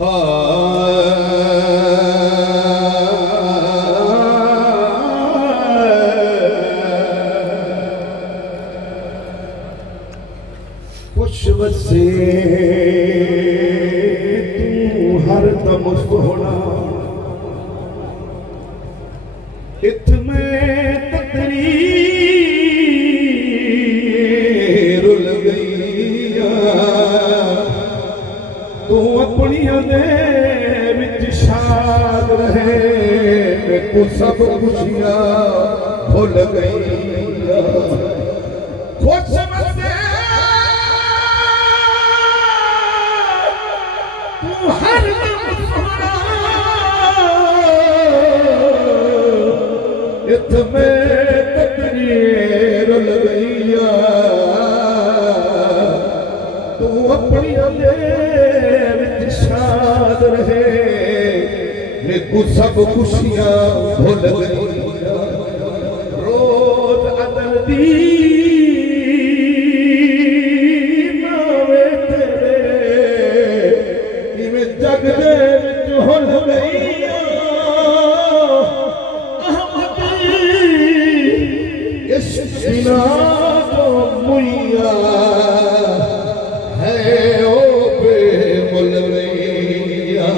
खुश बसे तू हर दम सोना इत में तकरीर रुल गई तू अपनी दे विच शाद रहे मैं को सब खुशियां भूल गई खुश बसे तू हर दम सोना इत में तकरीर रुल गई तू अपनी दे विच शाद रहे मैं को सब खुशियां भूल गई रोज अदल दी नावे तेरे इवें जग दे विच हुल गई बिना तो मुइया है ओ बेमुल गैया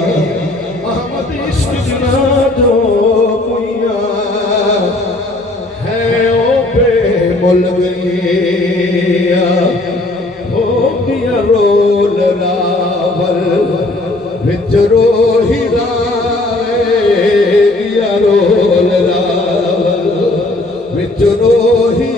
अहमद इश्क बिना तो मुइया है ओ बेमुल गैया हो गया रोल रावल विच रोही रावे रोल रावल विच रोही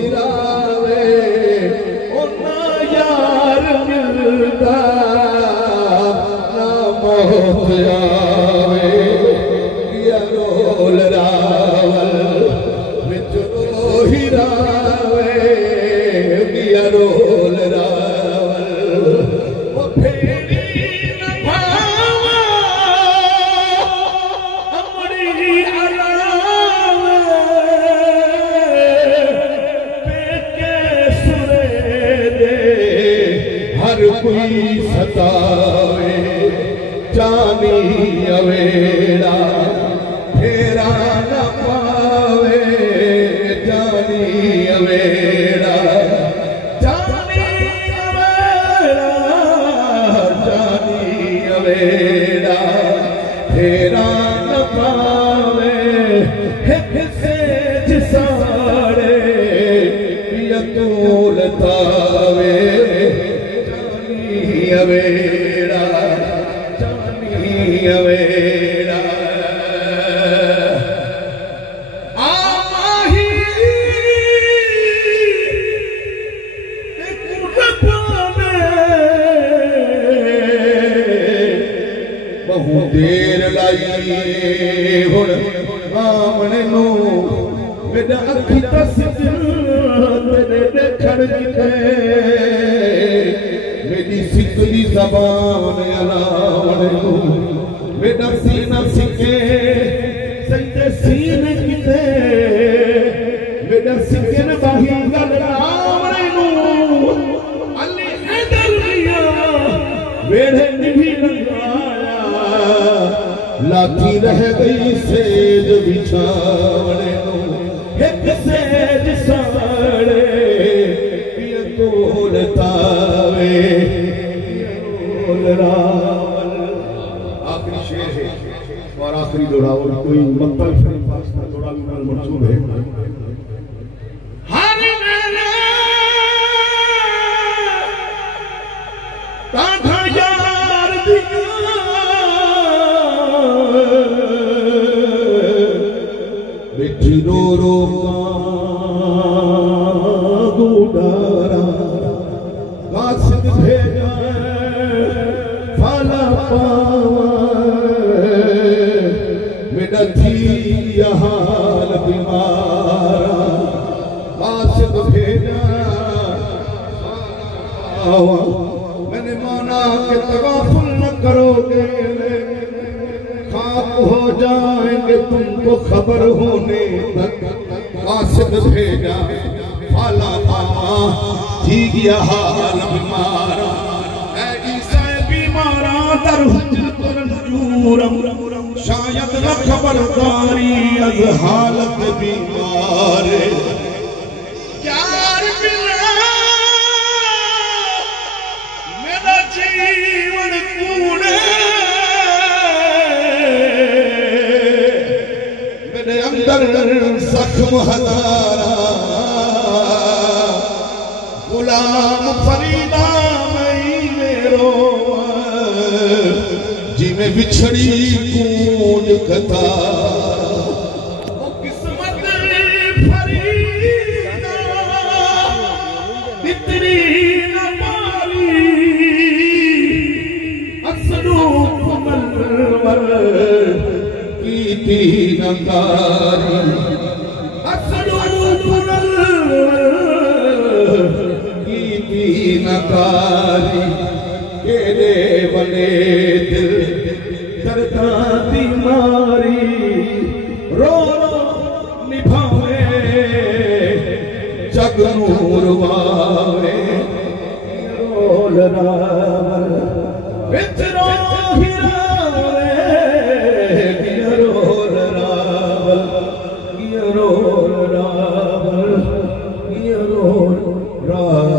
रोल रावल विच रोही रावे रोल रावल ओ फेरी न भावा अमरी अलावे पेके सुरे दे हर कोई सतावे जानी अवेड़ा फेरा न पावे जानी अवेड़ा जानी अवेड़ा जानी अवेड़ा फेरा न पावे हिस्से जिसाड़े पिया तूल तावे जानी अवेड़ा अवेड़ा आमाही बहु देर लाई हुण आमने नू मेरा अखी दस तेरे देखण किते मेरी सिकली ज़बान अलावण नू मेरा सीना सिके सैते सीने किते मेरा सिके न बाही गल रावण नू अली हैदर लिया वेड़े निभी लगाया लाठी रह गई सेज बिछावण नू एक सेज साड़े पिया तोल तावे रोल रावल आखिरी शेर है और आखिरी दोहराव कोई मक्तल शरीफ वास्ता दोहराव में मंसूब है हर मेले कांधा यार दिया बेटी रो रो गुडारा कासिद भेजा फाला पावा मेरा थी हाल बीमारा कासिद भेजा मैंने माना कि तगाफुल न करोगे खाक हो जाएंगे तुमको खबर होने तक कासिद भेजा फाला थी गया हाल बीमारा बीमारा दर हजर रंजूरम शायद न खबरदारी अज हालत बीमार यार बिना मेरा जीवन कूड़े मेरे अंदर जख्म हजारा गुलाम फरीदा मेरो जिमें बिछड़ी कूंज कथा किस्मत फरीदा इतनी न मारी असलू कमलवर कीती नकारी असलू नकारी केरे बने दिल दर्दा दी मारी रो रो निभावे जग नूर वावे रोल रावल बिचरो हिरावे रोल रावल रोल रावल रोल रावल